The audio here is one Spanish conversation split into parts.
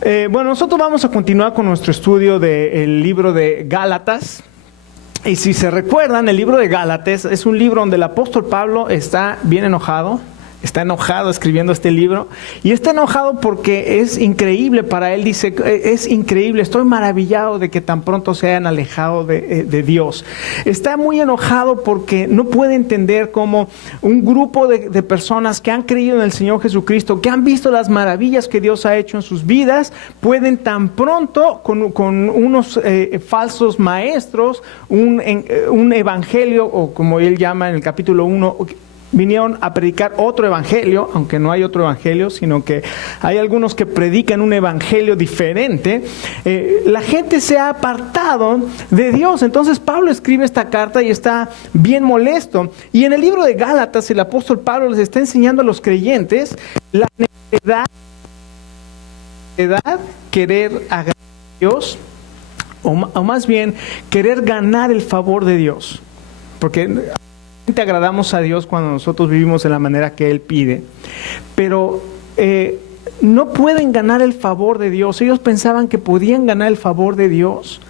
Bueno, nosotros vamos a continuar con nuestro estudio del libro de Gálatas. Y si se recuerdan, el libro de Gálatas es un libro donde el apóstol Pablo está bien enojado. Está enojado escribiendo este libro y está enojado porque es increíble para él. Dice, es increíble, estoy maravillado de que tan pronto se hayan alejado de Dios. Está muy enojado porque no puede entender cómo un grupo de personas que han creído en el Señor Jesucristo, que han visto las maravillas que Dios ha hecho en sus vidas, pueden tan pronto con unos falsos maestros, un evangelio, o como él llama en el capítulo 1, vinieron a predicar otro evangelio, aunque no hay otro evangelio, sino que hay algunos que predican un evangelio diferente. La gente se ha apartado de Dios. Entonces Pablo escribe esta carta y está bien molesto. Y en el libro de Gálatas el apóstol Pablo les está enseñando a los creyentes la necesidad de querer agradar a Dios, o más bien querer ganar el favor de Dios. Porque agradamos a Dios cuando nosotros vivimos de la manera que Él pide, pero no pueden ganar el favor de Dios. Ellos pensaban que podían ganar el favor de Dios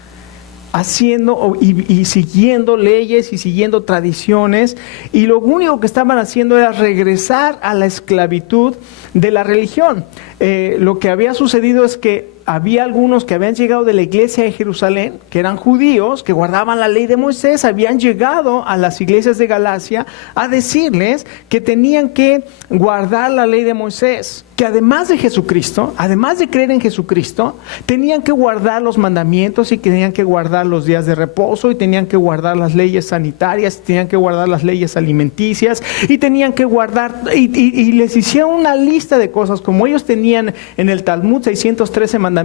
haciendo y siguiendo leyes y siguiendo tradiciones, y lo único que estaban haciendo era regresar a la esclavitud de la religión. Lo que había sucedido es que había algunos que habían llegado de la iglesia de Jerusalén, que eran judíos, que guardaban la ley de Moisés, habían llegado a las iglesias de Galacia a decirles que tenían que guardar la ley de Moisés, que además de Jesucristo, además de creer en Jesucristo, tenían que guardar los mandamientos y que tenían que guardar los días de reposo, y tenían que guardar las leyes sanitarias, tenían que guardar las leyes alimenticias, y tenían que guardar, y les hicieron una lista de cosas, como ellos tenían en el Talmud 613 mandamientos,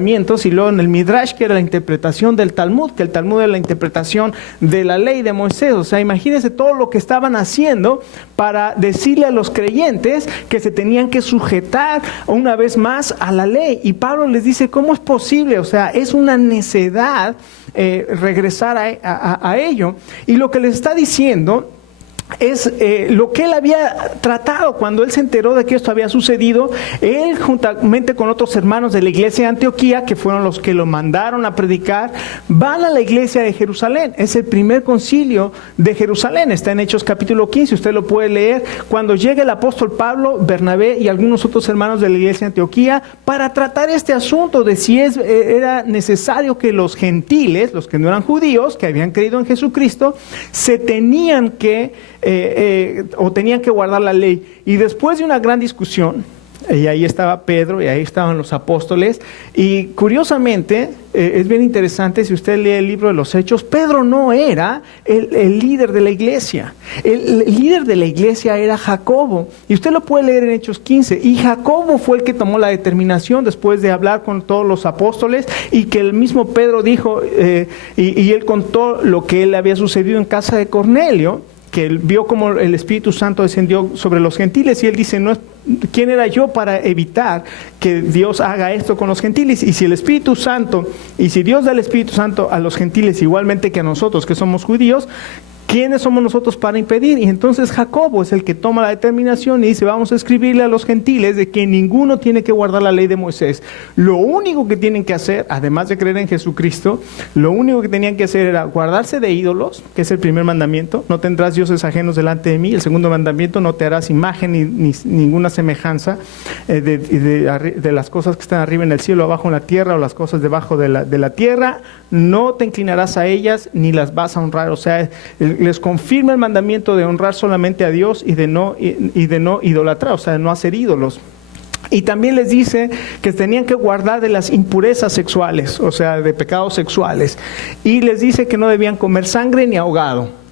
y luego en el Midrash, que era la interpretación del Talmud, que el Talmud era la interpretación de la ley de Moisés. O sea, imagínense todo lo que estaban haciendo para decirle a los creyentes que se tenían que sujetar una vez más a la ley. Y Pablo les dice, ¿cómo es posible? O sea, es una necedad regresar a ello. Y lo que les está diciendo es lo que él había tratado cuando él se enteró de que esto había sucedido. Él, juntamente con otros hermanos de la iglesia de Antioquía, que fueron los que lo mandaron a predicar, van a la iglesia de Jerusalén. Es el primer concilio de Jerusalén, está en Hechos capítulo 15, usted lo puede leer. Cuando llega el apóstol Pablo, Bernabé y algunos otros hermanos de la iglesia de Antioquía para tratar este asunto de si era necesario que los gentiles, los que no eran judíos, que habían creído en Jesucristo, se tenían que o tenían que guardar la ley. Y después de una gran discusión, y ahí estaba Pedro y ahí estaban los apóstoles, y curiosamente es bien interesante, si usted lee el libro de los Hechos, Pedro no era el líder de la iglesia. El líder de la iglesia era Jacobo, y usted lo puede leer en Hechos 15, y Jacobo fue el que tomó la determinación después de hablar con todos los apóstoles, y que el mismo Pedro dijo, y él contó lo que él había sucedido en casa de Cornelio, que él vio como el Espíritu Santo descendió sobre los gentiles, y él dice, ¿quién era yo para evitar que Dios haga esto con los gentiles? Y si el Espíritu Santo, y si Dios da el Espíritu Santo a los gentiles igualmente que a nosotros que somos judíos, ¿quiénes somos nosotros para impedir? Y entonces Jacobo es el que toma la determinación y dice, vamos a escribirle a los gentiles de que ninguno tiene que guardar la ley de Moisés. Lo único que tienen que hacer, además de creer en Jesucristo, lo único que tenían que hacer era guardarse de ídolos, que es el primer mandamiento, no tendrás dioses ajenos delante de mí. El segundo mandamiento, no te harás imagen ni ninguna semejanza de las cosas que están arriba en el cielo, abajo en la tierra, o las cosas debajo de la tierra. No te inclinarás a ellas ni las vas a honrar. O sea, les confirma el mandamiento de honrar solamente a Dios y de no idolatrar, o sea, de no hacer ídolos. Y también les dice que tenían que guardar de las impurezas sexuales, o sea, de pecados sexuales. Y les dice que no debían comer sangre ni ahogado.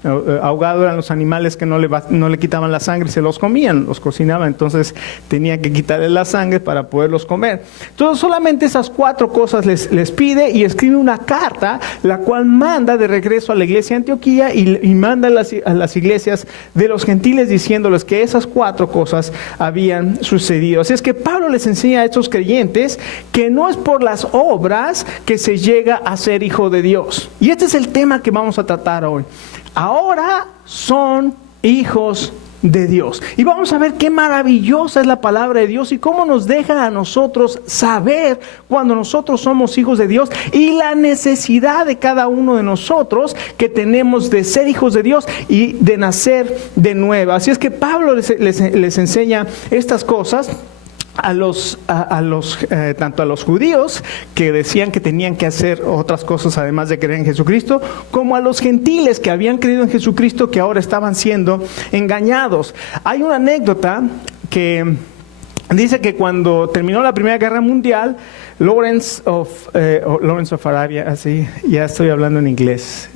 Ahogado eran los animales que no le quitaban la sangre y se los comían, los cocinaban, entonces tenían que quitarle la sangre para poderlos comer. Entonces solamente esas 4 cosas les pide, y escribe una carta, la cual manda de regreso a la iglesia de Antioquía y manda a las iglesias de los gentiles diciéndoles que esas 4 cosas habían sucedido. Así es que Pablo les enseña a estos creyentes que no es por las obras que se llega a ser hijo de Dios. Y este es el tema que vamos a tratar hoy. Ahora son hijos de Dios. Y vamos a ver qué maravillosa es la palabra de Dios y cómo nos deja a nosotros saber cuando nosotros somos hijos de Dios y la necesidad de cada uno de nosotros que tenemos de ser hijos de Dios y de nacer de nuevo. Así es que Pablo les enseña estas cosas tanto a los judíos que decían que tenían que hacer otras cosas además de creer en Jesucristo, como a los gentiles que habían creído en Jesucristo, que ahora estaban siendo engañados. Hay una anécdota que dice que cuando terminó la Primera Guerra Mundial, Lawrence of Arabia, así ya estoy hablando en inglés,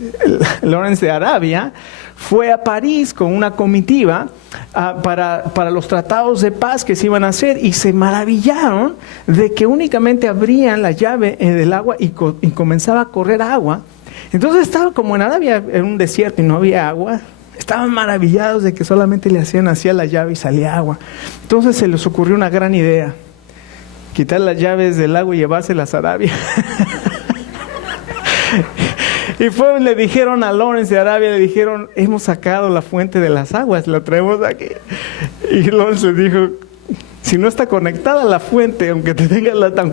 Lawrence de Arabia fue a París con una comitiva para los tratados de paz que se iban a hacer, y se maravillaron de que únicamente abrían la llave del agua y comenzaba a correr agua. Entonces estaba como en Arabia, en un desierto y no había agua. Estaban maravillados de que solamente le hacían así a la llave y salía agua. Entonces se les ocurrió una gran idea: quitar las llaves del agua y llevárselas a Arabia. Y le dijeron a Lawrence de Arabia, le dijeron: hemos sacado la fuente de las aguas, la traemos aquí. Y Lawrence le dijo: si no está conectada la fuente, aunque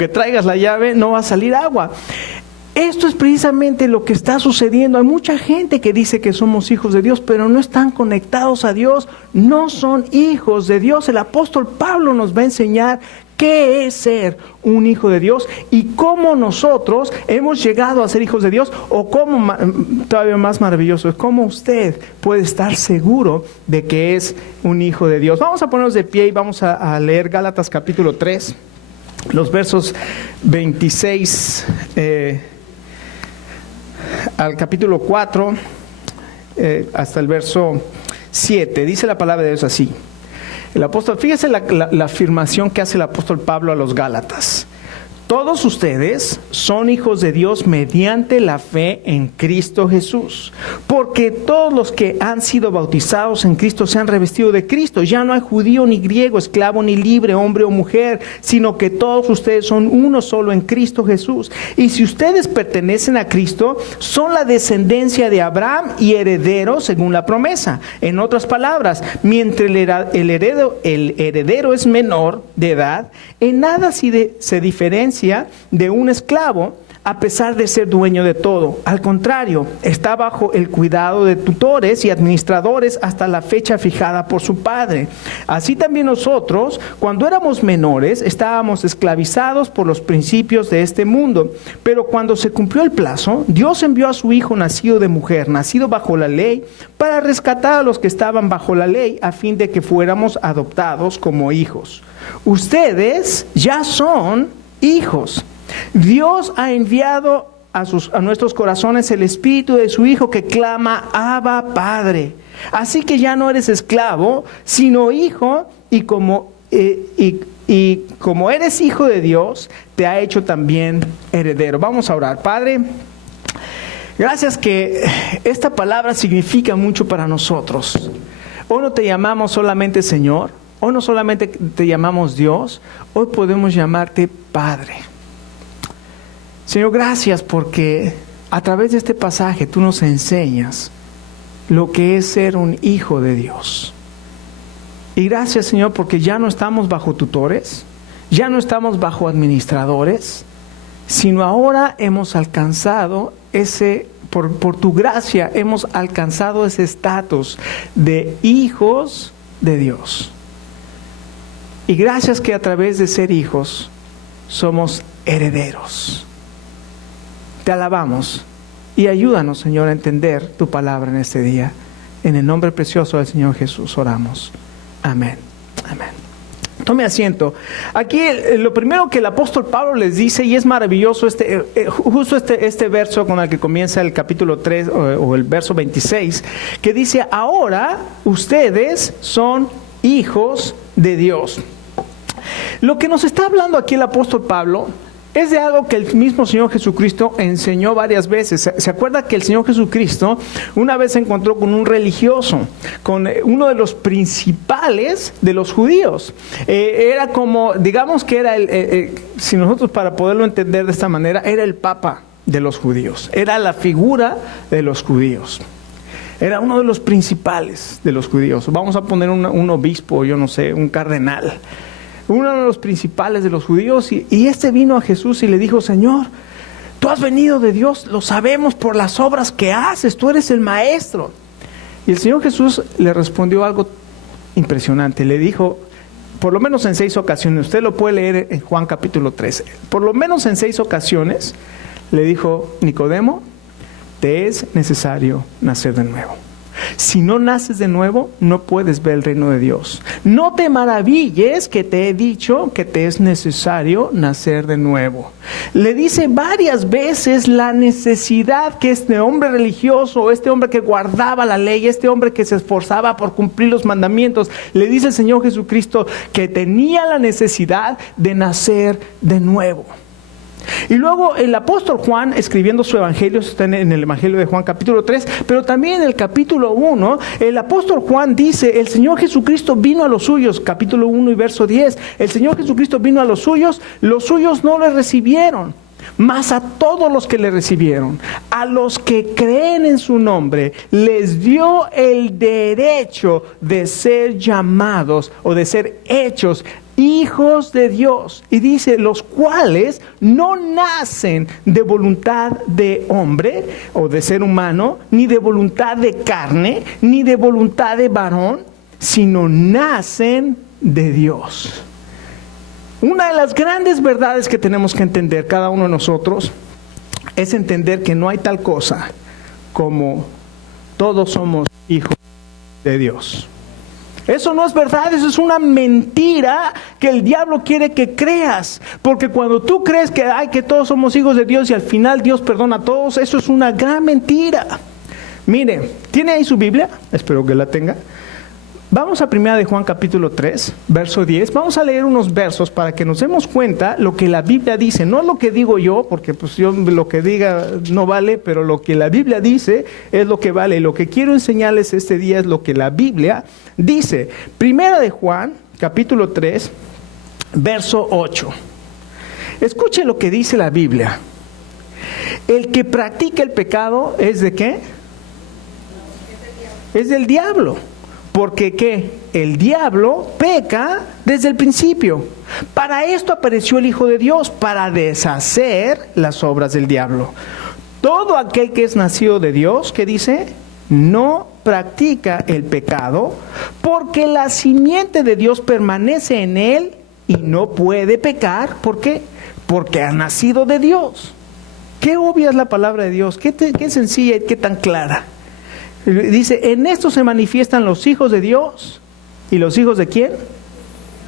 traigas la llave, no va a salir agua. Esto es precisamente lo que está sucediendo. Hay mucha gente que dice que somos hijos de Dios, pero no están conectados a Dios, no son hijos de Dios. El apóstol Pablo nos va a enseñar qué es ser un hijo de Dios y cómo nosotros hemos llegado a ser hijos de Dios, o cómo, todavía más maravilloso, es cómo usted puede estar seguro de que es un hijo de Dios. Vamos a ponernos de pie y vamos a leer Gálatas capítulo 3, los versos 26 al capítulo 4 hasta el verso 7. Dice la palabra de Dios así. El apóstol, fíjese la afirmación que hace el apóstol Pablo a los Gálatas: todos ustedes son hijos de Dios mediante la fe en Cristo Jesús, porque todos los que han sido bautizados en Cristo se han revestido de Cristo. Ya no hay judío ni griego, esclavo ni libre, hombre o mujer, sino que todos ustedes son uno solo en Cristo Jesús. Y si ustedes pertenecen a Cristo, son la descendencia de Abraham y herederos según la promesa. En otras palabras, mientras el heredero es menor de edad, en nada se diferencia de un esclavo, a pesar de ser dueño de todo. Al contrario, está bajo el cuidado de tutores y administradores hasta la fecha fijada por su padre. Así también nosotros, cuando éramos menores, estábamos esclavizados por los principios de este mundo. Pero cuando se cumplió el plazo, Dios envió a su Hijo nacido de mujer, nacido bajo la ley, para rescatar a los que estaban bajo la ley, a fin de que fuéramos adoptados como hijos. Ustedes ya son hijos. Dios ha enviado a nuestros corazones el Espíritu de su Hijo que clama: Abba, Padre. Así que ya no eres esclavo, sino hijo, y como eres hijo de Dios, te ha hecho también heredero. Vamos a orar. Padre, gracias que esta palabra significa mucho para nosotros. Hoy no te llamamos solamente Señor, hoy no solamente te llamamos Dios, hoy podemos llamarte Padre. Señor, gracias porque a través de este pasaje tú nos enseñas lo que es ser un hijo de Dios. Y gracias, Señor, porque ya no estamos bajo tutores, ya no estamos bajo administradores, sino ahora hemos alcanzado por tu gracia, hemos alcanzado ese estatus de hijos de Dios. Y gracias que a través de ser hijos somos herederos. Te alabamos y ayúdanos, Señor, a entender tu palabra en este día. En el nombre precioso del Señor Jesús oramos. Amén. Amén. Tome asiento. Aquí lo primero que el apóstol Pablo les dice, y es maravilloso justo este verso con el que comienza el capítulo 3 o el verso 26, que dice: ahora ustedes son hijos de Dios. Lo que nos está hablando aquí el apóstol Pablo es de algo que el mismo Señor Jesucristo enseñó varias veces. ¿Se acuerda que el Señor Jesucristo una vez se encontró con un religioso, con uno de los principales de los judíos? Era como, digamos que era, si nosotros para poderlo entender de esta manera, era el papa de los judíos, era la figura de los judíos. Era uno de los principales de los judíos. Vamos a poner un obispo, yo no sé, un cardenal. Uno de los principales de los judíos. Y este vino a Jesús y le dijo: Señor, tú has venido de Dios, lo sabemos por las obras que haces, tú eres el maestro. Y el Señor Jesús le respondió algo impresionante. Le dijo, por lo menos en 6 ocasiones, usted lo puede leer en Juan capítulo 13, por lo menos en 6 ocasiones, le dijo: Nicodemo, te es necesario nacer de nuevo. Si no naces de nuevo, no puedes ver el reino de Dios. No te maravilles que te he dicho que te es necesario nacer de nuevo. Le dice varias veces la necesidad que este hombre religioso, este hombre que guardaba la ley, este hombre que se esforzaba por cumplir los mandamientos, le dice el Señor Jesucristo que tenía la necesidad de nacer de nuevo. Y luego el apóstol Juan, escribiendo su evangelio, está en el evangelio de Juan capítulo 3, pero también en el capítulo 1, el apóstol Juan dice: el Señor Jesucristo vino a los suyos, capítulo 1 y verso 10, el Señor Jesucristo vino a los suyos no le recibieron, mas a todos los que le recibieron, a los que creen en su nombre, les dio el derecho de ser llamados o de ser hechos hijos de Dios. Y dice: los cuales no nacen de voluntad de hombre o de ser humano, ni de voluntad de carne, ni de voluntad de varón, sino nacen de Dios. Una de las grandes verdades que tenemos que entender cada uno de nosotros es entender que no hay tal cosa como todos somos hijos de Dios. Eso no es verdad, eso es una mentira que el diablo quiere que creas. Porque cuando tú crees que todos somos hijos de Dios y al final Dios perdona a todos, eso es una gran mentira. Mire, ¿tiene ahí su Biblia? Espero que la tenga. Vamos a 1 de Juan capítulo 3, verso 10. Vamos a leer unos versos para que nos demos cuenta lo que la Biblia dice. No lo que digo yo, porque pues yo lo que diga no vale, pero lo que la Biblia dice es lo que vale. Y lo que quiero enseñarles este día es lo que la Biblia dice. 1 de Juan capítulo 3, verso 8. Escuche lo que dice la Biblia. El que practica el pecado ¿es de qué? Es del diablo. Porque ¿qué? El diablo peca desde el principio. Para esto apareció el Hijo de Dios, para deshacer las obras del diablo. Todo aquel que es nacido de Dios, ¿qué dice? No practica el pecado, porque la simiente de Dios permanece en él y no puede pecar. ¿Por qué? Porque ha nacido de Dios. Qué obvia es la palabra de Dios, qué sencilla y qué tan clara. Dice: en esto se manifiestan los hijos de Dios. ¿Y los hijos de quién?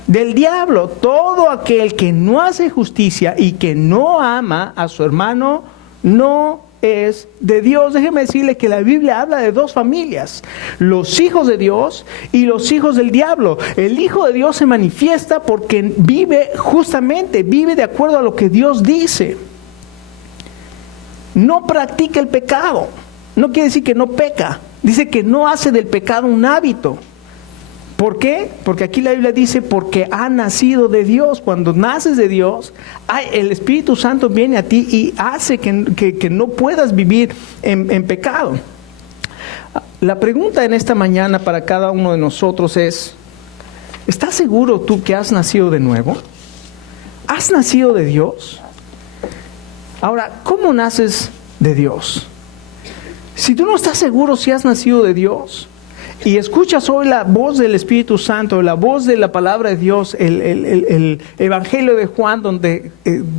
Del diablo. Todo aquel que no hace justicia y que no ama a su hermano no es de Dios. Déjeme decirle que la Biblia habla de 2 familias: los hijos de Dios y los hijos del diablo. El Hijo de Dios se manifiesta porque vive de acuerdo a lo que Dios dice. No practica el pecado. No quiere decir que no peca, dice que no hace del pecado un hábito. ¿Por qué? Porque aquí la Biblia dice: porque ha nacido de Dios. Cuando naces de Dios, el Espíritu Santo viene a ti y hace que no puedas vivir en pecado. La pregunta en esta mañana para cada uno de nosotros es: ¿estás seguro tú que has nacido de nuevo? ¿Has nacido de Dios? Ahora, ¿cómo naces de Dios? Si tú no estás seguro si has nacido de Dios y escuchas hoy la voz del Espíritu Santo, la voz de la palabra de Dios, el Evangelio de Juan, donde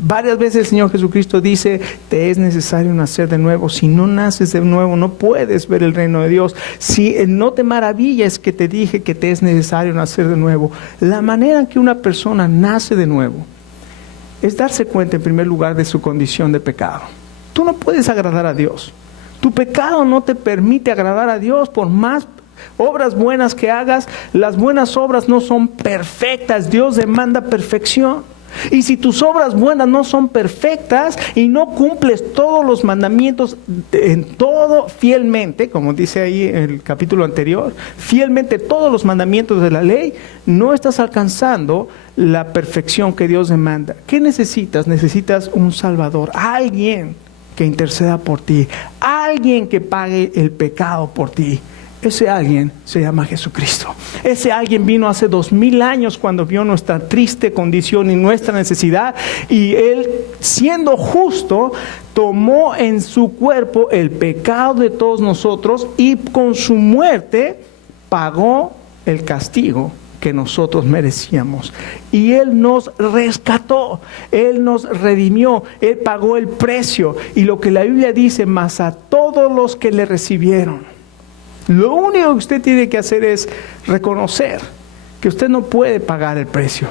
varias veces el Señor Jesucristo dice: te es necesario nacer de nuevo. Si no naces de nuevo, no puedes ver el reino de Dios. Si no te maravilles que te dije que te es necesario nacer de nuevo. La manera en que una persona nace de nuevo es darse cuenta, en primer lugar, de su condición de pecado. Tú no puedes agradar a Dios. Tu pecado no te permite agradar a Dios. Por más obras buenas que hagas, las buenas obras no son perfectas. Dios demanda perfección. Y si tus obras buenas no son perfectas y no cumples todos los mandamientos en todo fielmente, como dice ahí en el capítulo anterior, fielmente todos los mandamientos de la ley, no estás alcanzando la perfección que Dios demanda. ¿Qué necesitas? Necesitas un Salvador, alguien que interceda por ti, alguien que pague el pecado por ti. Ese alguien se llama Jesucristo. Ese alguien vino hace 2000 años cuando vio nuestra triste condición y nuestra necesidad, y Él, siendo justo, tomó en su cuerpo el pecado de todos nosotros y con su muerte pagó el castigo que nosotros merecíamos. Y Él nos rescató, Él nos redimió, Él pagó el precio. Y lo que la Biblia dice, mas a todos los que le recibieron. Lo único que usted tiene que hacer es reconocer que usted no puede pagar el precio,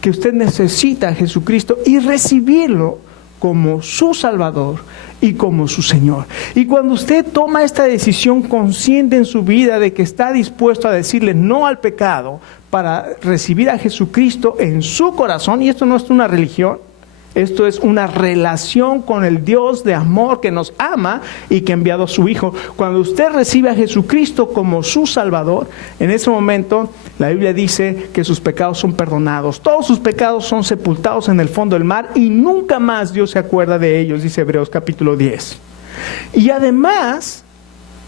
que usted necesita a Jesucristo y recibirlo como su Salvador y como su Señor. Y cuando usted toma esta decisión consciente en su vida de que está dispuesto a decirle no al pecado para recibir a Jesucristo en su corazón, y esto no es una religión, esto es una relación con el Dios de amor que nos ama y que ha enviado a su Hijo. Cuando usted recibe a Jesucristo como su Salvador, en ese momento la Biblia dice que sus pecados son perdonados. Todos sus pecados son sepultados en el fondo del mar y nunca más Dios se acuerda de ellos, dice Hebreos capítulo 10. Y además,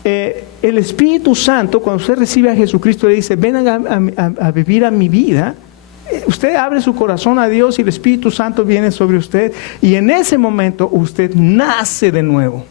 el Espíritu Santo, cuando usted recibe a Jesucristo, le dice, ven a vivir a mi vida. Usted abre su corazón a Dios y el Espíritu Santo viene sobre usted, y en ese momento usted nace de nuevo.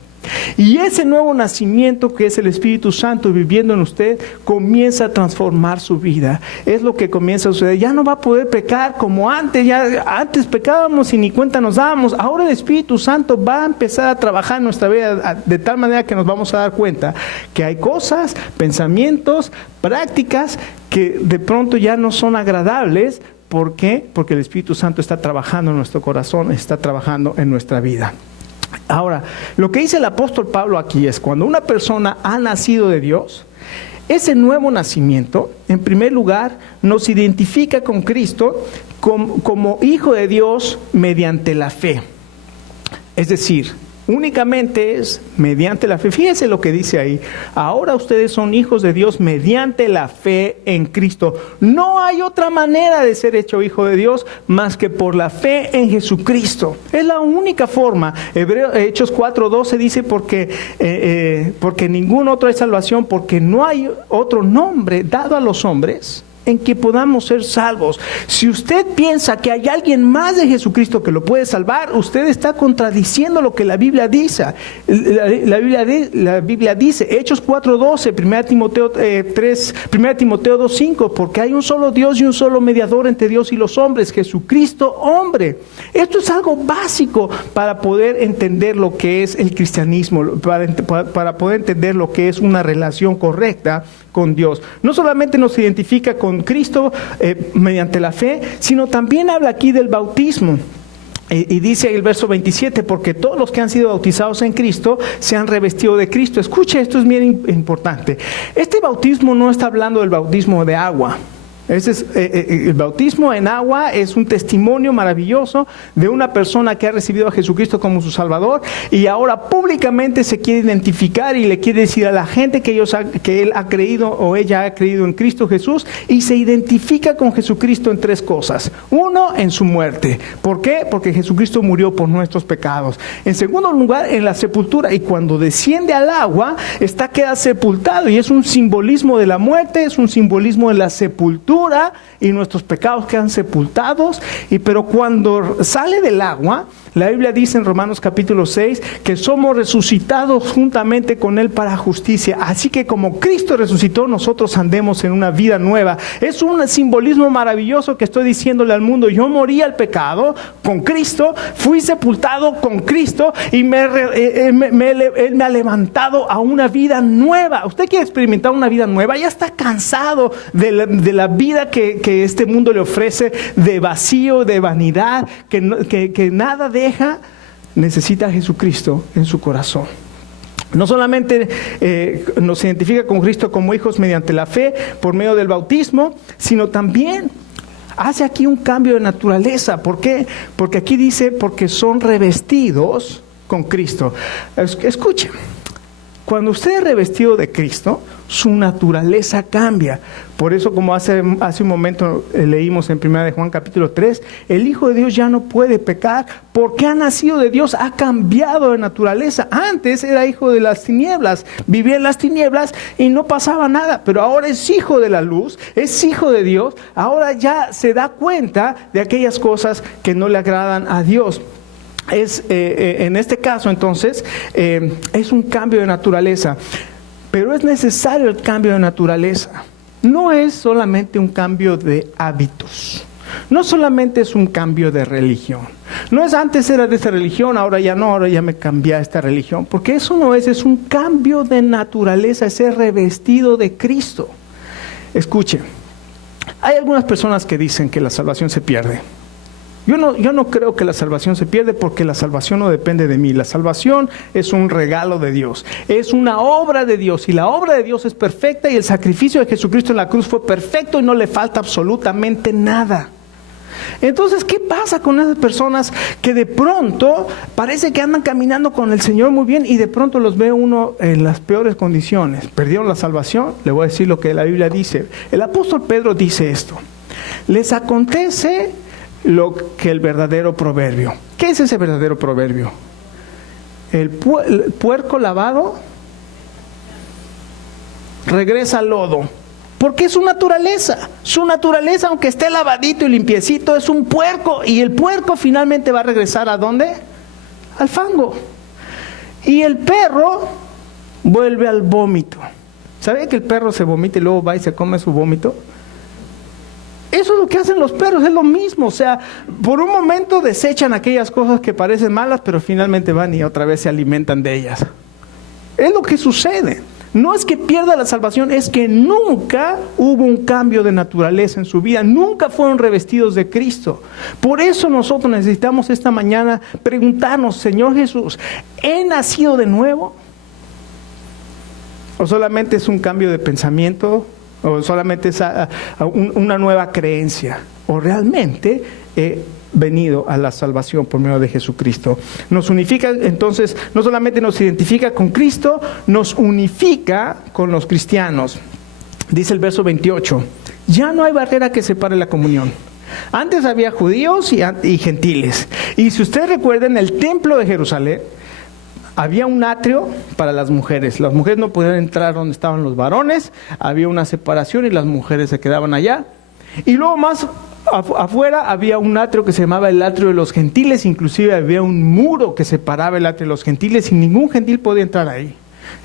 Y ese nuevo nacimiento que es el Espíritu Santo viviendo en usted comienza a transformar su vida. Es lo que comienza a suceder. Ya no va a poder pecar como antes. Antes pecábamos y ni cuenta nos dábamos. Ahora el Espíritu Santo va a empezar a trabajar en nuestra vida de tal manera que nos vamos a dar cuenta que hay cosas, pensamientos, prácticas que de pronto ya no son agradables. ¿Por qué? Porque el Espíritu Santo está trabajando en nuestro corazón, está trabajando en nuestra vida. Ahora, lo que dice el apóstol Pablo aquí es, cuando una persona ha nacido de Dios, ese nuevo nacimiento, en primer lugar, nos identifica con Cristo como hijo de Dios mediante la fe. Es decir, únicamente es mediante la fe. Fíjense lo que dice ahí. Ahora ustedes son hijos de Dios mediante la fe en Cristo. No hay otra manera de ser hecho hijo de Dios más que por la fe en Jesucristo. Es la única forma. Hechos 4:12 dice porque ningún otro es salvación, porque no hay otro nombre dado a los hombres en que podamos ser salvos. Si usted piensa que hay alguien más de Jesucristo que lo puede salvar, usted está contradiciendo lo que la Biblia dice. La Biblia dice, Hechos 4:12, 1 Timoteo 2:5, porque hay un solo Dios y un solo mediador entre Dios y los hombres, Jesucristo hombre. Esto es algo básico para poder entender lo que es el cristianismo, para poder entender lo que es una relación correcta con Dios. No solamente nos identifica con Cristo mediante la fe, sino también habla aquí del bautismo. Y dice el verso 27, porque todos los que han sido bautizados en Cristo se han revestido de Cristo. Escuche, esto es bien importante. Este bautismo no está hablando del bautismo de agua. El bautismo en agua es un testimonio maravilloso de una persona que ha recibido a Jesucristo como su Salvador y ahora públicamente se quiere identificar y le quiere decir a la gente que él ha creído o ella ha creído en Cristo Jesús, y se identifica con Jesucristo en tres cosas. Uno, en su muerte. ¿Por qué? Porque Jesucristo murió por nuestros pecados. En segundo lugar, en la sepultura, y cuando desciende al agua queda sepultado, y es un simbolismo de la muerte, es un simbolismo de la sepultura, y nuestros pecados quedan sepultados. Pero cuando sale del agua, la Biblia dice en Romanos capítulo 6 que somos resucitados juntamente con Él para justicia. Así que como Cristo resucitó, nosotros andemos en una vida nueva. Es un simbolismo maravilloso que estoy diciéndole al mundo. Yo morí al pecado con Cristo, fui sepultado con Cristo y Él me ha levantado a una vida nueva. ¿Usted quiere experimentar una vida nueva? Ya está cansado de la vida que este mundo le ofrece, de vacío, de vanidad, que nada deja. Necesita a Jesucristo en su corazón. No solamente nos identifica con Cristo como hijos mediante la fe por medio del bautismo, sino también hace aquí un cambio de naturaleza. ¿Por qué? Porque aquí dice, porque son revestidos con Cristo. Escuchen, Cuando usted es revestido de Cristo, su naturaleza cambia. Por eso, como hace un momento leímos en 1 de Juan capítulo 3, el Hijo de Dios ya no puede pecar porque ha nacido de Dios, ha cambiado de naturaleza. Antes era hijo de las tinieblas, vivía en las tinieblas y no pasaba nada, pero ahora es hijo de la luz, es hijo de Dios, ahora ya se da cuenta de aquellas cosas que no le agradan a Dios. En este caso, entonces, es un cambio de naturaleza, pero es necesario el cambio de naturaleza. No es solamente un cambio de hábitos, no solamente es un cambio de religión. No es antes era de esta religión, ahora ya no, ahora ya me cambié a esta religión, porque eso no es un cambio de naturaleza, es ser revestido de Cristo. Escuche, hay algunas personas que dicen que la salvación se pierde. Yo no creo que la salvación se pierde, porque la salvación no depende de mí. La salvación es un regalo de Dios, es una obra de Dios, y la obra de Dios es perfecta, y el sacrificio de Jesucristo en la cruz fue perfecto y no le falta absolutamente nada. Entonces, ¿qué pasa con esas personas que de pronto parece que andan caminando con el Señor muy bien y de pronto los ve uno en las peores condiciones? ¿Perdieron la salvación? Le voy a decir lo que la Biblia dice. El apóstol Pedro dice esto: les acontece lo que el verdadero proverbio. ¿Qué es ese verdadero proverbio? El puerco lavado regresa al lodo, porque es su naturaleza. Su naturaleza, aunque esté lavadito y limpiecito, es un puerco, y el puerco finalmente va a regresar ¿a dónde? Al fango. Y el perro vuelve al vómito. ¿Sabe que el perro se vomita y luego va y se come su vómito? Eso es lo que hacen los perros, es lo mismo. O sea, por un momento desechan aquellas cosas que parecen malas, pero finalmente van y otra vez se alimentan de ellas. Es lo que sucede. No es que pierda la salvación, es que nunca hubo un cambio de naturaleza en su vida, nunca fueron revestidos de Cristo. Por eso nosotros necesitamos esta mañana preguntarnos: Señor Jesús, ¿he nacido de nuevo? ¿O solamente es un cambio de pensamiento? ¿O solamente es una nueva creencia? ¿O realmente he venido a la salvación por medio de Jesucristo? Nos unifica, entonces, no solamente nos identifica con Cristo, nos unifica con los cristianos. Dice el verso 28, ya no hay barrera que separe la comunión. Antes había judíos y gentiles. Y si ustedes recuerdan, el templo de Jerusalén había un atrio para las mujeres. Las mujeres no podían entrar donde estaban los varones. Había una separación y las mujeres se quedaban allá. Y luego más afuera había un atrio que se llamaba el atrio de los gentiles. Inclusive había un muro que separaba el atrio de los gentiles y ningún gentil podía entrar ahí.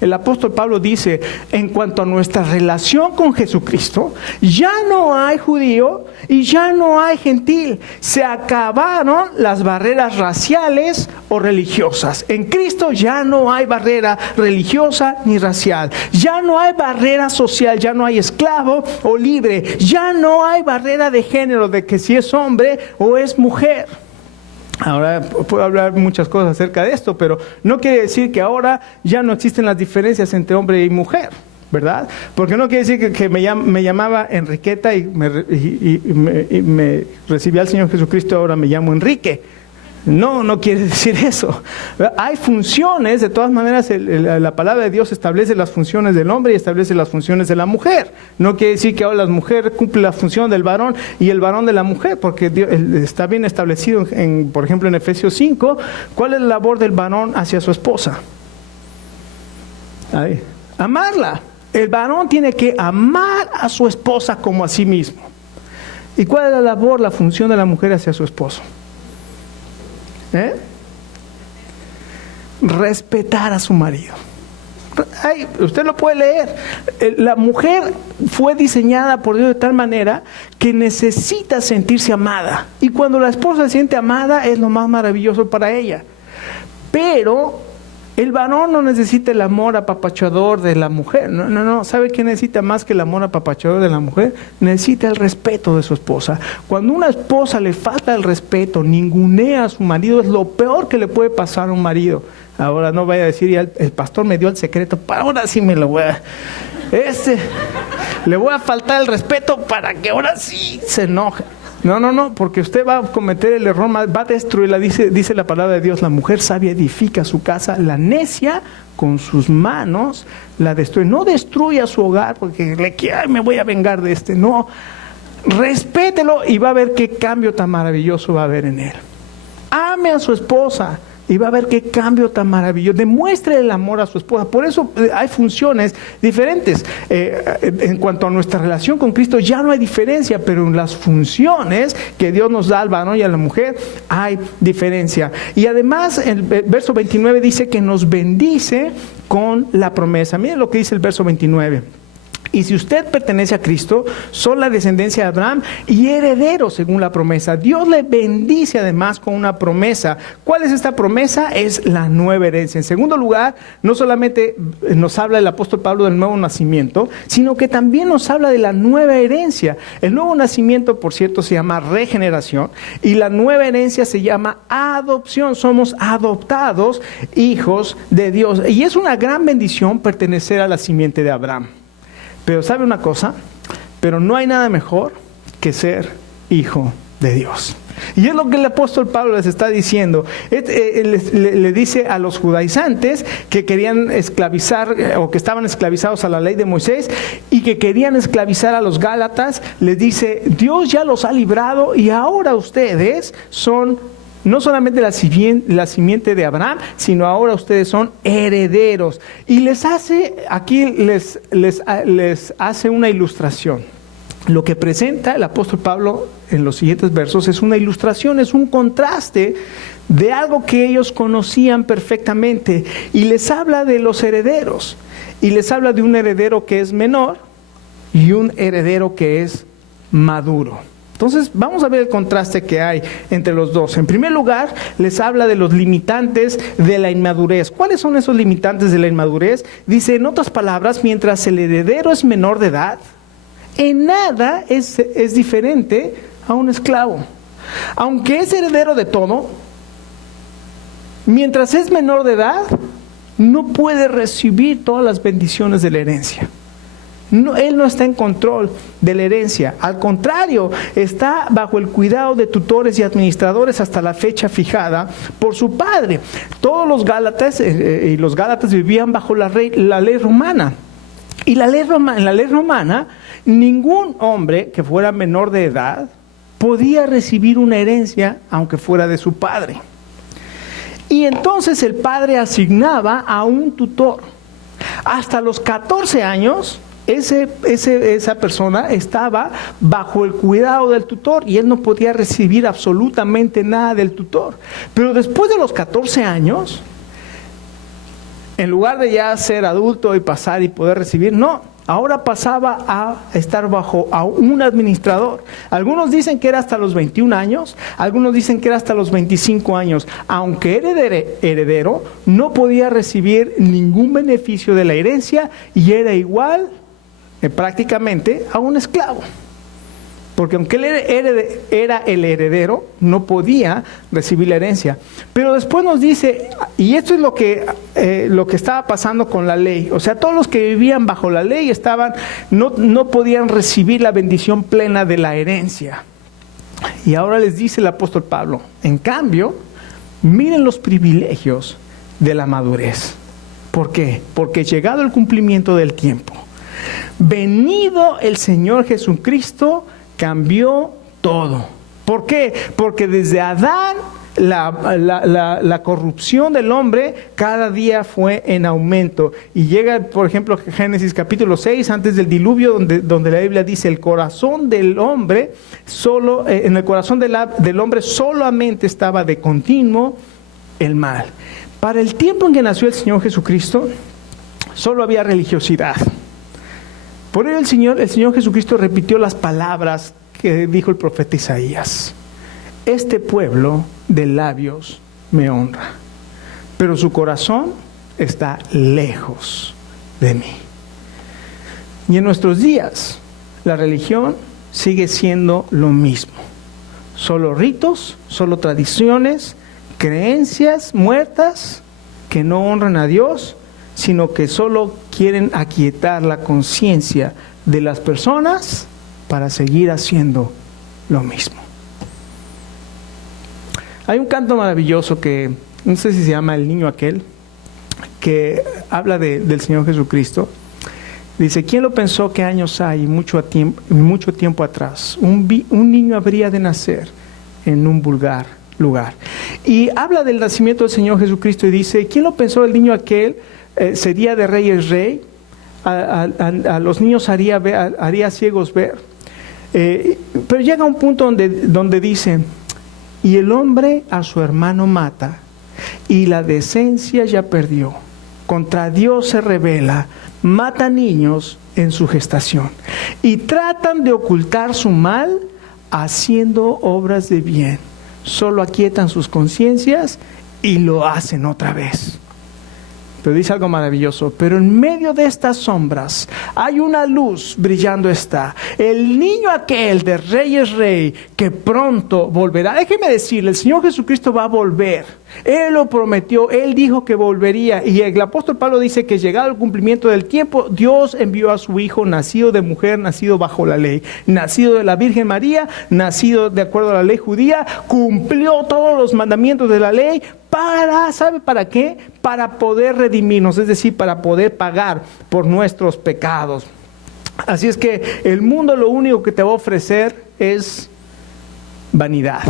El apóstol Pablo dice: en cuanto a nuestra relación con Jesucristo, ya no hay judío y ya no hay gentil. Se acabaron las barreras raciales o religiosas. En Cristo ya no hay barrera religiosa ni racial. Ya no hay barrera social, ya no hay esclavo o libre. Ya no hay barrera de género, de que si es hombre o es mujer. Ahora puedo hablar muchas cosas acerca de esto, pero no quiere decir que ahora ya no existen las diferencias entre hombre y mujer, ¿verdad? Porque no quiere decir que me llamaba Enriqueta y me recibí al Señor Jesucristo, ahora me llamo Enrique. No quiere decir eso. Hay funciones, de todas maneras la palabra de Dios establece las funciones del hombre y establece las funciones de la mujer. No quiere decir que ahora la mujer cumple la función del varón y el varón de la mujer, porque Dios, está bien establecido, por ejemplo en Efesios 5, ¿cuál es la labor del varón hacia su esposa? Ahí. Amarla. El varón tiene que amar a su esposa como a sí mismo. ¿Y cuál es la labor, la función de la mujer hacia su esposo? Respetar a su marido. Usted lo puede leer. La mujer fue diseñada por Dios de tal manera que necesita sentirse amada, y cuando la esposa se siente amada es lo más maravilloso para ella. Pero el varón no necesita el amor apapachador de la mujer. No. ¿Sabe qué necesita más que el amor apapachador de la mujer? Necesita el respeto de su esposa. Cuando una esposa le falta el respeto, ningunea a su marido, es lo peor que le puede pasar a un marido. Ahora no vaya a decir: ya el pastor me dio el secreto, para ahora sí me lo voy a... le voy a faltar el respeto para que ahora sí se enoje. No, porque usted va a cometer el error, va a destruirla. Dice la palabra de Dios, la mujer sabia edifica su casa, la necia con sus manos la destruye. No destruya su hogar porque me voy a vengar de este. No, respételo y va a ver qué cambio tan maravilloso va a haber en él. Ame a su esposa y va a ver qué cambio tan maravilloso. Demuestre el amor a su esposa. Por eso hay funciones diferentes. En cuanto a nuestra relación con Cristo ya no hay diferencia, pero en las funciones que Dios nos da al varón y a la mujer hay diferencia. Y además el verso 29 dice que nos bendice con la promesa. Miren lo que dice el verso 29. Y si usted pertenece a Cristo, son la descendencia de Abraham y herederos según la promesa. Dios le bendice además con una promesa. ¿Cuál es esta promesa? Es la nueva herencia. En segundo lugar, no solamente nos habla el apóstol Pablo del nuevo nacimiento, sino que también nos habla de la nueva herencia. El nuevo nacimiento, por cierto, se llama regeneración y la nueva herencia se llama adopción. Somos adoptados hijos de Dios. Y es una gran bendición pertenecer a la simiente de Abraham. Pero ¿sabe una cosa? Pero no hay nada mejor que ser hijo de Dios. Y es lo que el apóstol Pablo les está diciendo. Le dice a los judaizantes que querían esclavizar o que estaban esclavizados a la ley de Moisés y que querían esclavizar a los gálatas. Les dice, Dios ya los ha librado y ahora ustedes son no solamente la simiente de Abraham, sino ahora ustedes son herederos. Y les hace una ilustración. Lo que presenta el apóstol Pablo en los siguientes versos es una ilustración, es un contraste de algo que ellos conocían perfectamente. Y les habla de los herederos. Y les habla de un heredero que es menor y un heredero que es maduro. Entonces, vamos a ver el contraste que hay entre los dos. En primer lugar, les habla de los limitantes de la inmadurez. ¿Cuáles son esos limitantes de la inmadurez? Dice, en otras palabras, mientras el heredero es menor de edad, en nada es diferente a un esclavo. Aunque es heredero de todo, mientras es menor de edad, no puede recibir todas las bendiciones de la herencia. No, él no está en control de la herencia, al contrario, está bajo el cuidado de tutores y administradores hasta la fecha fijada por su padre. Todos los gálatas y los gálatas vivían bajo la ley romana. Y en la ley romana, ningún hombre que fuera menor de edad podía recibir una herencia aunque fuera de su padre. Y entonces el padre asignaba a un tutor. Hasta los 14 años, esa persona estaba bajo el cuidado del tutor y él no podía recibir absolutamente nada del tutor. Pero después de los 14 años, en lugar de ya ser adulto y pasar y poder recibir, no, ahora pasaba a estar bajo a un administrador. Algunos dicen que era hasta los 21 años, algunos dicen que era hasta los 25 años. Aunque era heredero, no podía recibir ningún beneficio de la herencia y era igual prácticamente a un esclavo. Porque aunque él era el heredero, no podía recibir la herencia. Pero después nos dice, y esto es lo que estaba pasando con la ley. O sea, todos los que vivían bajo la ley no podían recibir la bendición plena de la herencia. Y ahora les dice el apóstol Pablo, en cambio, miren los privilegios de la madurez. ¿Por qué? Porque llegado el cumplimiento del tiempo, venido el Señor Jesucristo, cambió todo. ¿Por qué? Porque desde Adán la corrupción del hombre cada día fue en aumento. Y llega, por ejemplo, Génesis capítulo 6, antes del diluvio, donde la Biblia dice, el corazón del hombre, en el corazón del hombre solamente estaba de continuo el mal. Para el tiempo en que nació el Señor Jesucristo, solo había religiosidad. Por ello el Señor Jesucristo repitió las palabras que dijo el profeta Isaías. Este pueblo de labios me honra, pero su corazón está lejos de mí. Y en nuestros días, la religión sigue siendo lo mismo. Solo ritos, solo tradiciones, creencias muertas que no honran a Dios, sino que solo quieren aquietar la conciencia de las personas para seguir haciendo lo mismo. Hay un canto maravilloso que, no sé si se llama El Niño Aquel, que habla del Señor Jesucristo. Dice, ¿quién lo pensó que años hay, mucho tiempo atrás? Un niño habría de nacer en un vulgar lugar. Y habla del nacimiento del Señor Jesucristo y dice, ¿quién lo pensó? El niño aquel sería de reyes rey, a los niños haría ciegos ver. Pero llega un punto donde dice, y el hombre a su hermano mata, y la decencia ya perdió. Contra Dios se rebela, mata niños en su gestación. Y tratan de ocultar su mal haciendo obras de bien. Solo aquietan sus conciencias y lo hacen otra vez. Pero dice algo maravilloso, pero en medio de estas sombras hay una luz brillando está. El niño aquel de rey es rey, que pronto volverá. Déjeme decirle, el Señor Jesucristo va a volver. Él lo prometió, Él dijo que volvería. Y el apóstol Pablo dice que llegado el cumplimiento del tiempo, Dios envió a su Hijo, nacido de mujer, nacido bajo la ley, nacido de la Virgen María, nacido de acuerdo a la ley judía, cumplió todos los mandamientos de la ley, ¿sabe para qué? Para poder redimirnos, es decir, para poder pagar por nuestros pecados. Así es que el mundo lo único que te va a ofrecer es vanidad.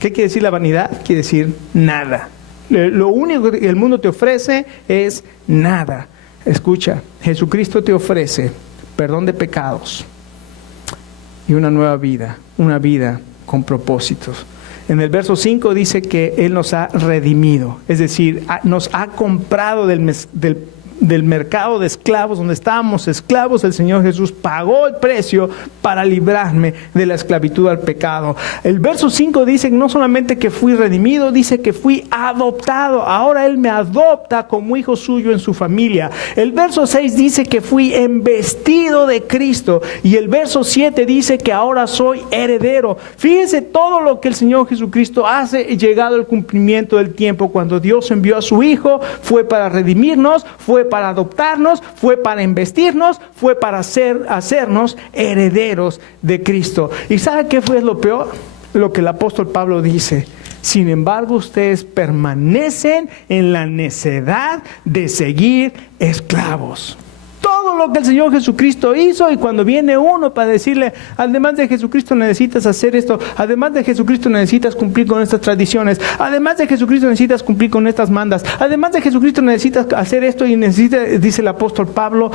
¿Qué quiere decir la vanidad? Quiere decir nada. Lo único que el mundo te ofrece es nada. Escucha, Jesucristo te ofrece perdón de pecados y una nueva vida, una vida con propósitos. En el verso 5 dice que Él nos ha redimido, es decir, nos ha comprado del mercado de esclavos, donde estábamos esclavos. El Señor Jesús pagó el precio para librarme de la esclavitud al pecado. El verso 5 dice no solamente que fui redimido, dice que fui adoptado. Ahora Él me adopta como hijo suyo en su familia. El verso 6 dice que fui embestido de Cristo. Y el verso 7 dice que ahora soy heredero. Fíjense todo lo que el Señor Jesucristo hace llegado el cumplimiento del tiempo. Cuando Dios envió a su Hijo, fue para redimirnos, fue para adoptarnos, fue para investirnos, fue para hacernos herederos de Cristo. ¿Y sabe qué fue lo peor? Lo que el apóstol Pablo dice: sin embargo, ustedes permanecen en la necedad de seguir esclavos. Todo lo que el Señor Jesucristo hizo, y cuando viene uno para decirle, además de Jesucristo necesitas hacer esto, además de Jesucristo necesitas cumplir con estas tradiciones, además de Jesucristo necesitas cumplir con estas mandas, además de Jesucristo necesitas hacer esto y dice el apóstol Pablo,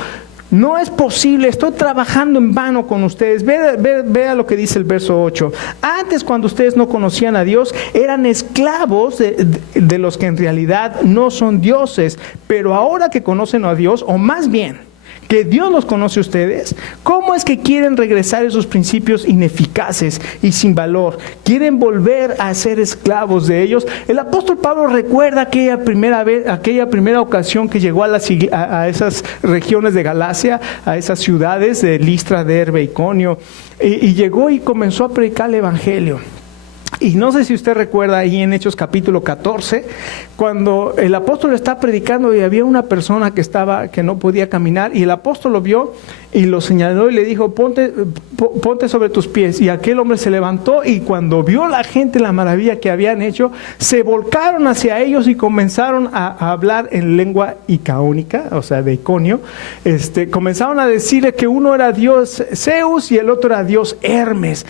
no es posible, estoy trabajando en vano con ustedes. Vea lo que dice el verso 8. Antes, cuando ustedes no conocían a Dios, eran esclavos de los que en realidad no son dioses, pero ahora que conocen a Dios, o más bien, que Dios los conoce a ustedes, ¿cómo es que quieren regresar a esos principios ineficaces y sin valor? ¿Quieren volver a ser esclavos de ellos? El apóstol Pablo recuerda aquella primera ocasión que llegó a esas regiones de Galacia, a esas ciudades de Listra, Derbe, Iconio, y llegó y comenzó a predicar el evangelio. Y no sé si usted recuerda ahí en Hechos capítulo 14, cuando el apóstol está predicando y había una persona que no podía caminar, y el apóstol lo vio y lo señaló y le dijo, ponte sobre tus pies. Y aquel hombre se levantó, y cuando vio la gente la maravilla que habían hecho, se volcaron hacia ellos y comenzaron a hablar en lengua icaónica, o sea, de Iconio. Comenzaron a decirle que uno era Dios Zeus y el otro era Dios Hermes.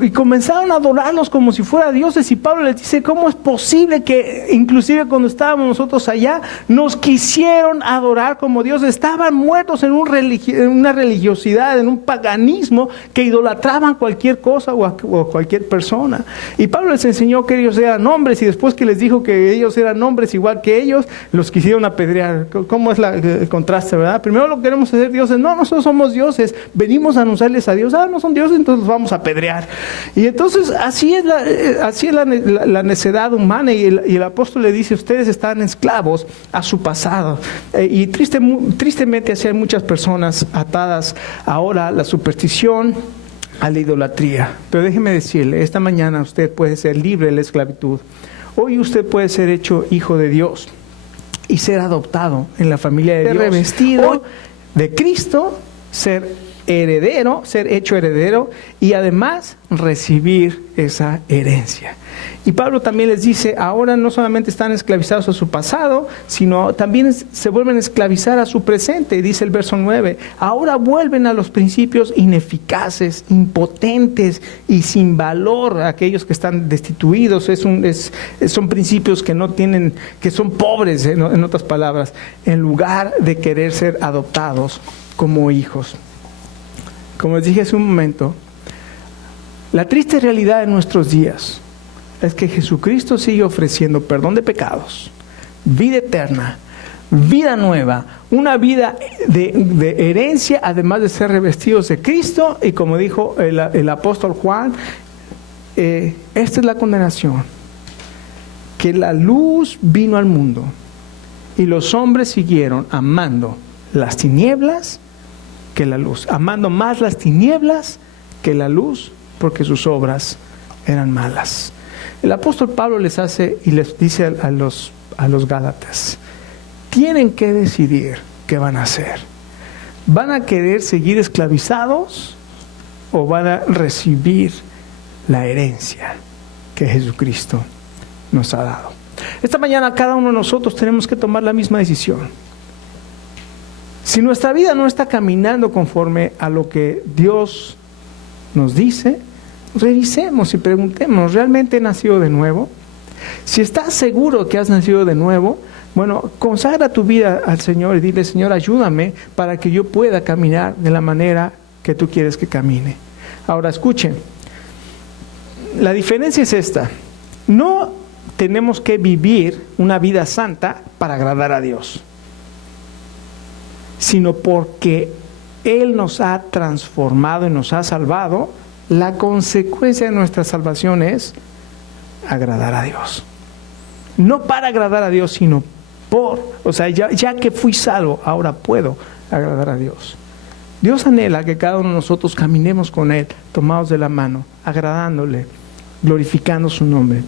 Y comenzaron a adorarlos como si fueran dioses. Y Pablo les dice, ¿cómo es posible que inclusive cuando estábamos nosotros allá, nos quisieron adorar como dioses? Estaban muertos en una religiosidad, en un paganismo, que idolatraban cualquier cosa o cualquier persona. Y Pablo les enseñó que ellos eran hombres, y después que les dijo que ellos eran hombres igual que ellos, los quisieron apedrear. ¿Cómo es el contraste, verdad? Primero lo queremos hacer dioses. No, nosotros somos dioses, venimos a anunciarles a Dios. No son dioses, entonces los vamos a apedrear. Y entonces así es la necedad humana, y el apóstol le dice, ustedes están esclavos a su pasado. Y tristemente así hay muchas personas atadas ahora a la superstición, a la idolatría. Pero déjeme decirle, esta mañana usted puede ser libre de la esclavitud. Hoy usted puede ser hecho hijo de Dios y ser adoptado en la familia de Dios. Revestido de Cristo, ser heredero, ser hecho heredero y además recibir esa herencia. Y Pablo también les dice, ahora no solamente están esclavizados a su pasado, sino también se vuelven a esclavizar a su presente, dice el verso 9. Ahora vuelven a los principios ineficaces, impotentes y sin valor, aquellos que están destituidos. Son principios que no tienen, que son pobres, en otras palabras, en lugar de querer ser adoptados como hijos. Como les dije hace un momento, la triste realidad de nuestros días es que Jesucristo sigue ofreciendo perdón de pecados, vida eterna, vida nueva, una vida de herencia, además de ser revestidos de Cristo. Y como dijo el apóstol Juan, esta es la condenación, que la luz vino al mundo y los hombres siguieron amando las tinieblas que la luz, amando más las tinieblas que la luz, porque sus obras eran malas. El apóstol Pablo les hace y les dice a los Gálatas, tienen que decidir qué van a hacer. ¿Van a querer seguir esclavizados o van a recibir la herencia que Jesucristo nos ha dado? Esta mañana cada uno de nosotros tenemos que tomar la misma decisión. Si nuestra vida no está caminando conforme a lo que Dios nos dice, revisemos y preguntemos, ¿realmente he nacido de nuevo? Si estás seguro que has nacido de nuevo, bueno, consagra tu vida al Señor y dile, Señor, ayúdame para que yo pueda caminar de la manera que tú quieres que camine. Ahora escuchen, la diferencia es esta: no tenemos que vivir una vida santa para agradar a Dios, sino porque Él nos ha transformado y nos ha salvado. La consecuencia de nuestra salvación es agradar a Dios. No para agradar a Dios, sino ya que fui salvo, ahora puedo agradar a Dios. Dios anhela que cada uno de nosotros caminemos con Él, tomados de la mano, agradándole, glorificando su nombre.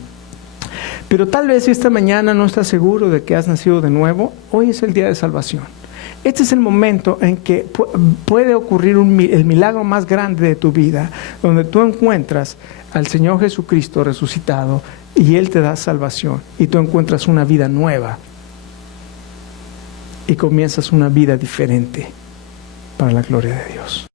Pero tal vez si esta mañana no estás seguro de que has nacido de nuevo, hoy es el día de salvación. Este es el momento en que puede ocurrir el milagro más grande de tu vida, donde tú encuentras al Señor Jesucristo resucitado y Él te da salvación y tú encuentras una vida nueva y comienzas una vida diferente para la gloria de Dios.